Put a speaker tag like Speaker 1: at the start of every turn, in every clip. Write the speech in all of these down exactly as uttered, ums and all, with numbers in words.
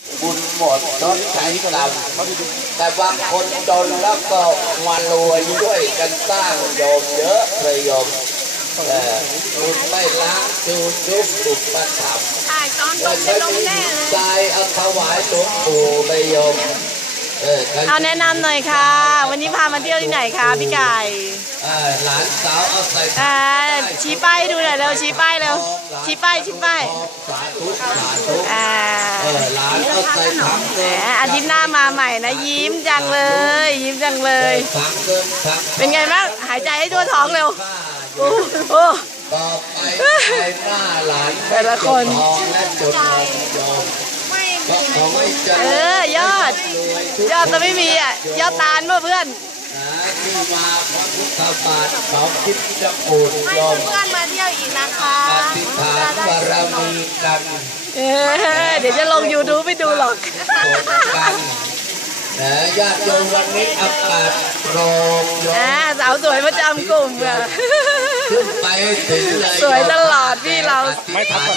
Speaker 1: บุญหมดชดใช้กรรมแต่บางคนจนแล้วก็มารวยด้วยกันสร้างโยมเยอะเลยโยมแต่บุญไม่ล้างจูจุกอุปถัมภ์
Speaker 2: ถ่ายตอนลงจะลงแน่เลย
Speaker 1: ใจเอาถวายหลวงปู่เลยโยม
Speaker 2: เอาแนะนำหน่อยค่ะ วันนี้พามาเที่ยวที่ไหนคะพี่ไก่
Speaker 1: หลานสาวเอาใส่
Speaker 2: อ่าชี้ป้ายดูหน่อยเร็วชี้ป้ายเร็วชี้ป้ายชี้ป้าย
Speaker 1: สาธุสาธุ
Speaker 2: อ่า
Speaker 1: หลานเอาใส่ถังเงิน
Speaker 2: อาทิตย์หน้ามาใหม่นะยิ้มจังเลยยิ้มจังเลยเป็นไงบ้างหายใจให้ทั่วท้องเร็วโอ้โห
Speaker 1: ต่อไปไปหน้าหลาน
Speaker 2: แต่ละคน
Speaker 1: ทองและจนยอมก็ขอให้เจริญ
Speaker 2: เออยอดยอดจะไม่มีอ่ะยอดตาลเมื่อเพื่อน
Speaker 1: ที่มาพระพุทธบาทของคิดจะปูดยอม
Speaker 2: เพื่อนมาเที่ยวอีกนะคะ
Speaker 1: อธิษฐานบารมีกัน
Speaker 2: เออเดี๋ยวจะลงยูทูบไปดูหรอก
Speaker 1: กันนะญาติโยมวันนี้อากาศโปร่ง
Speaker 2: อ่าสาวสวยประจำกลุ่มอ่ะ
Speaker 1: ขึ้นไปถึงเลย
Speaker 2: สวยตลอดพี่เราไม่ทัก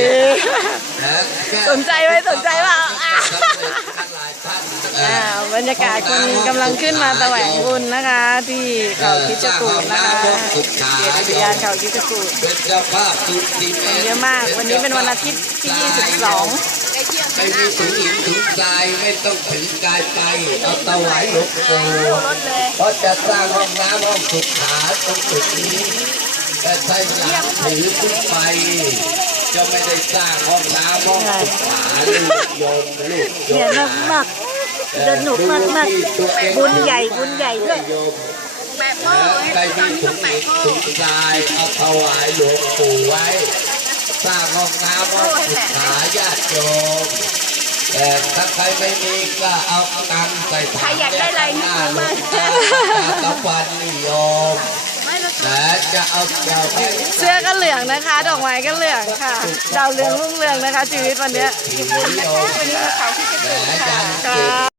Speaker 2: สนใจไหมสนใจเปล่าอ่าบรรยากาศคนกำลังขึ้นมาแสวงบุญนะคะที่เขาคิดจกูฏนะคะเขตอุทยานเขาคิดจกูฏเยอะมากวันนี้เป็นวันอาทิตย์ที่ยี่สิบสอง
Speaker 1: ไม่มีถุงหินถุงทรายไม่ต้องถึงกายไปเอาถวายหลวงปู่เพราะจะสร้างห้องน้ำห้องสุขาตรงจุดนี้แต่ใช้หลังถือขึ้นไปจะไม่ได้สร้างห้องน้ำห้องสุขาลูกโยมลูกโยม
Speaker 2: เนี่ยนักมากสนุกมากมากบุญใหญ่บุญใหญ่ด้วย
Speaker 1: แบบพ่อใครมีถุงหินถุงทรายเอาถวายหลวงปู่ไว้สร้างห้องน้ำห้องสุขาญาติโยมแต่ถ้าใครไม่มีก็เอาตังใส่ถังใคร
Speaker 2: อยากได้อะไรนี่ดูมาก
Speaker 1: ตะวันนิยมแต่จะเอาเจ้า
Speaker 2: เสื้อก็เหลืองนะคะดอกไม้ก็เหลืองค่ะดาวเรืองรุ่งเรืองนะคะชีวิตวันนี้วันนี้เขาที่จะเกิดค่ะ